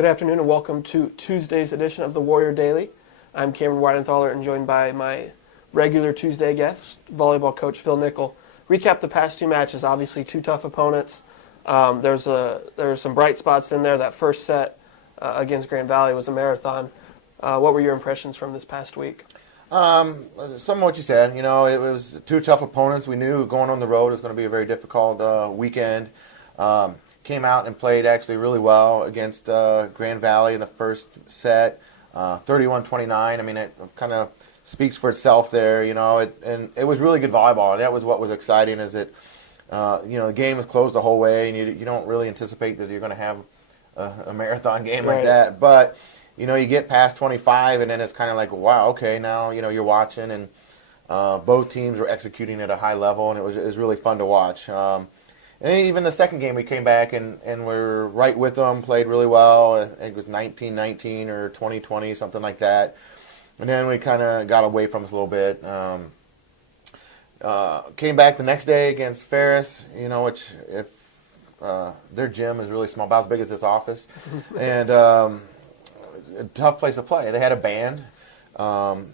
Good afternoon and welcome to Tuesday's edition of the Warrior Daily. I'm Cameron Weidenthaler and joined by my regular Tuesday guest, volleyball coach Phil Nickel. Recap the past two matches, obviously two tough opponents. There's some bright spots in there. That first set against Grand Valley was a marathon. What were your impressions from this past week? Some of what you said. You know, it was two tough opponents. We knew going on the road was going to be a very difficult weekend. Came out and played actually really well against Grand Valley in the first set, 31-29. I mean, it kind of speaks for itself there, you know. And it was really good volleyball, and that was what was exciting. Is that the game was closed the whole way, and you don't really anticipate that you're going to have a marathon game like that. But you get past 25, and then it's kind of like, wow, okay, now you're watching, and both teams were executing at a high level, and it was really fun to watch. And even the second game, we came back and we're right with them, played really well. I think it was 19-19 or 20-20, something like that. And then we kind of got away from us a little bit. Came back the next day against Ferris, which if their gym is really small, about as big as this office. And a tough place to play. They had a band,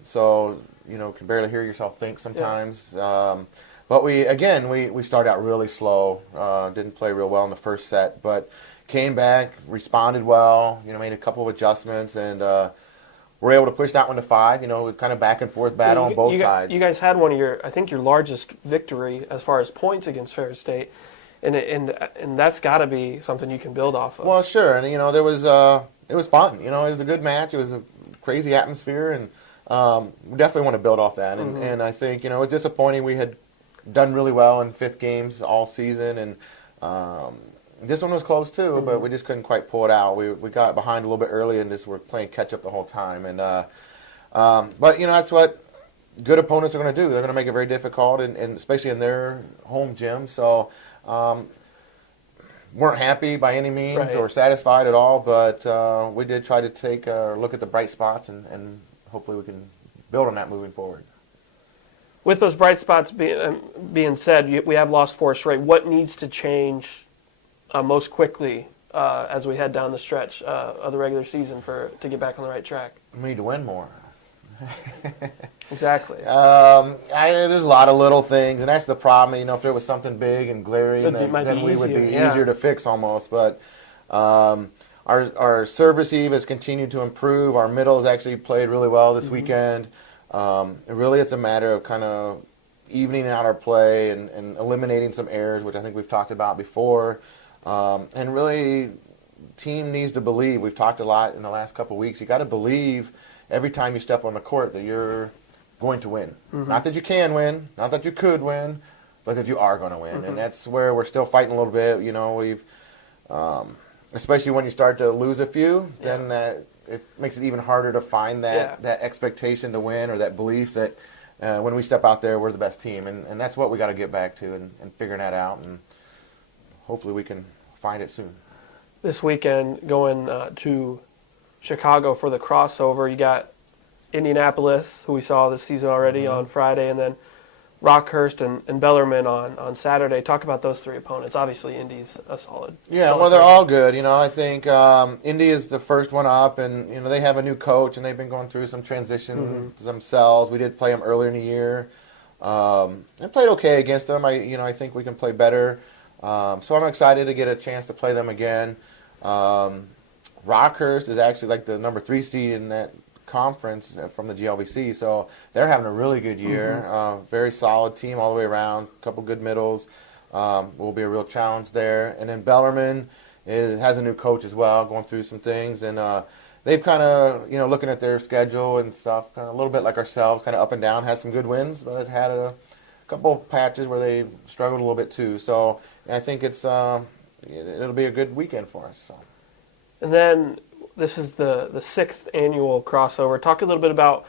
so can barely hear yourself think sometimes. Yeah. But we started out really slow. Didn't play real well in the first set, but came back, responded well. Made a couple of adjustments, and were able to push that one to 5. Kind of back and forth battle on both sides. You guys had one of your largest victory as far as points against Ferris State, and that's got to be something you can build off of. Well, sure, and there was it was fun. It was a good match. It was a crazy atmosphere, and we definitely want to build off that. And, and I think it was disappointing. We had done really well in 5th games all season, and this one was close too, but we just couldn't quite pull it out. We got behind a little bit early and just were playing catch up the whole time. And but that's what good opponents are going to do. They're going to make it very difficult, and especially in their home gym. So weren't happy by any means or satisfied at all, but we did try to take a look at the bright spots, and hopefully we can build on that moving forward. With those bright spots being said, we have lost 4 straight. What needs to change most quickly as we head down the stretch of the regular season to get back on the right track? We need to win more. Exactly. There's a lot of little things, and that's the problem. If there was something big and glaring, then we would be easier to fix almost. But our service eve has continued to improve. Our middle has actually played really well this weekend. Really, it's a matter of kind of evening out our play and eliminating some errors, which I think we've talked about before. And really, team needs to believe. We've talked a lot in the last couple of weeks. You got to believe every time you step on the court that you're going to win. Not that you can win, not that you could win, but that you are going to win. And that's where we're still fighting a little bit. We've, especially when you start to lose a few, then it makes it even harder to find that expectation to win, or that belief that when we step out there, we're the best team. And that's what we got to get back to, and figuring that out. And hopefully we can find it soon. This weekend, going to Chicago for the crossover, you got Indianapolis, who we saw this season already, on Friday, and then Rockhurst and Bellarmine on Saturday. Talk about those 3 opponents. Obviously, Indy's a solid. Yeah, well, they're all good. I think Indy is the first one up, and they have a new coach, and they've been going through some transition themselves. We did play them earlier in the year. I played okay against them. I think we can play better. So I'm excited to get a chance to play them again. Rockhurst is actually like the number 3 seed in that conference from the GLVC, so they're having a really good year. Very solid team all the way around. A couple good middles. Will be a real challenge there. And then Bellarmine has a new coach as well, going through some things, and they've kind of looking at their schedule and stuff, kind of a little bit like ourselves, kind of up and down. Has some good wins, but had a couple of patches where they struggled a little bit too. So I think it'll be a good weekend for us. So. And then this is the 6th annual crossover. Talk a little bit about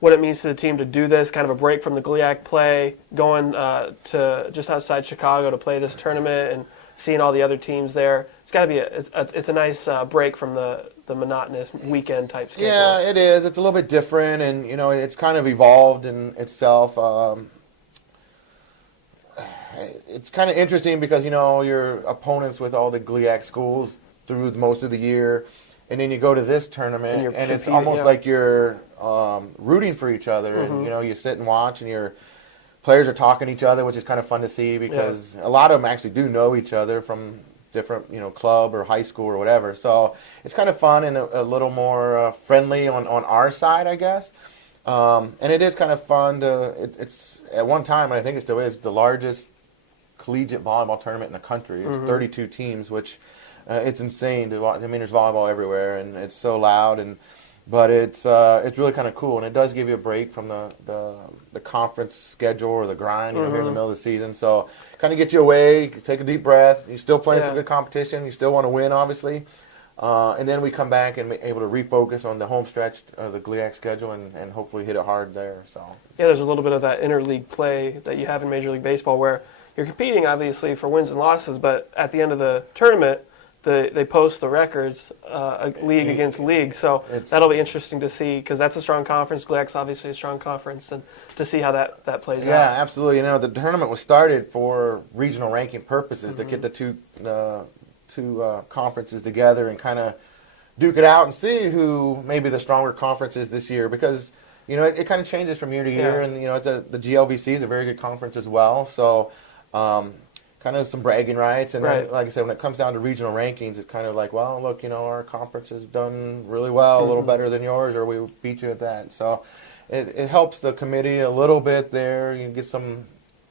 what it means to the team to do this, kind of a break from the GLIAC play, going to just outside Chicago to play this tournament and seeing all the other teams there. It's got to be it's a nice break from the monotonous weekend type schedule. Yeah, it is. It's a little bit different, and it's kind of evolved in itself. It's kind of interesting because your opponents with all the GLIAC schools through most of the year, and then you go to this tournament, and it's almost like you're rooting for each other, and you sit and watch, and your players are talking to each other, which is kind of fun to see because a lot of them actually do know each other from different club or high school or whatever. So it's kind of fun and a little more friendly on our side, I guess. And it is kind of fun it's at one time, and I think it still is, the largest collegiate volleyball tournament in the country. It's 32 teams, which it's insane to watch. I mean, there's volleyball everywhere, and it's so loud, but it's really kind of cool, and it does give you a break from the conference schedule or the grind here in the middle of the season. So kind of get you away, take a deep breath. You're still playing some good competition. You still want to win, obviously. And then we come back and be able to refocus on the home stretch of the GLIAC schedule and hopefully hit it hard there. So there's a little bit of that interleague play that you have in Major League Baseball where you're competing, obviously, for wins and losses, but at the end of the tournament, they post the records, league against league. So that'll be interesting to see because that's a strong conference. GLIAC's obviously a strong conference, and to see how that plays out. Yeah, absolutely. The tournament was started for regional ranking purposes to get the two conferences together and kind of duke it out and see who maybe the stronger conference is this year because it kind of changes from year to year, and the GLVC is a very good conference as well. So kind of some bragging rights, and then, like I said, when it comes down to regional rankings, it's kind of like, well, look, our conference has done really well, a little better than yours, or we beat you at that. So it helps the committee a little bit there. You get some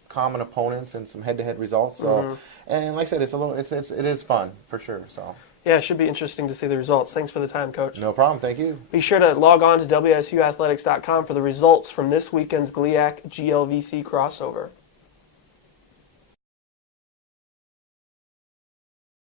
common opponents and some head-to-head results. So and like I said, it is fun for sure. So it should be interesting to see the results. Thanks for the time, Coach. No problem. Thank you. Be sure to log on to WSUathletics.com for the results from this weekend's GLIAC GLVC Crossover.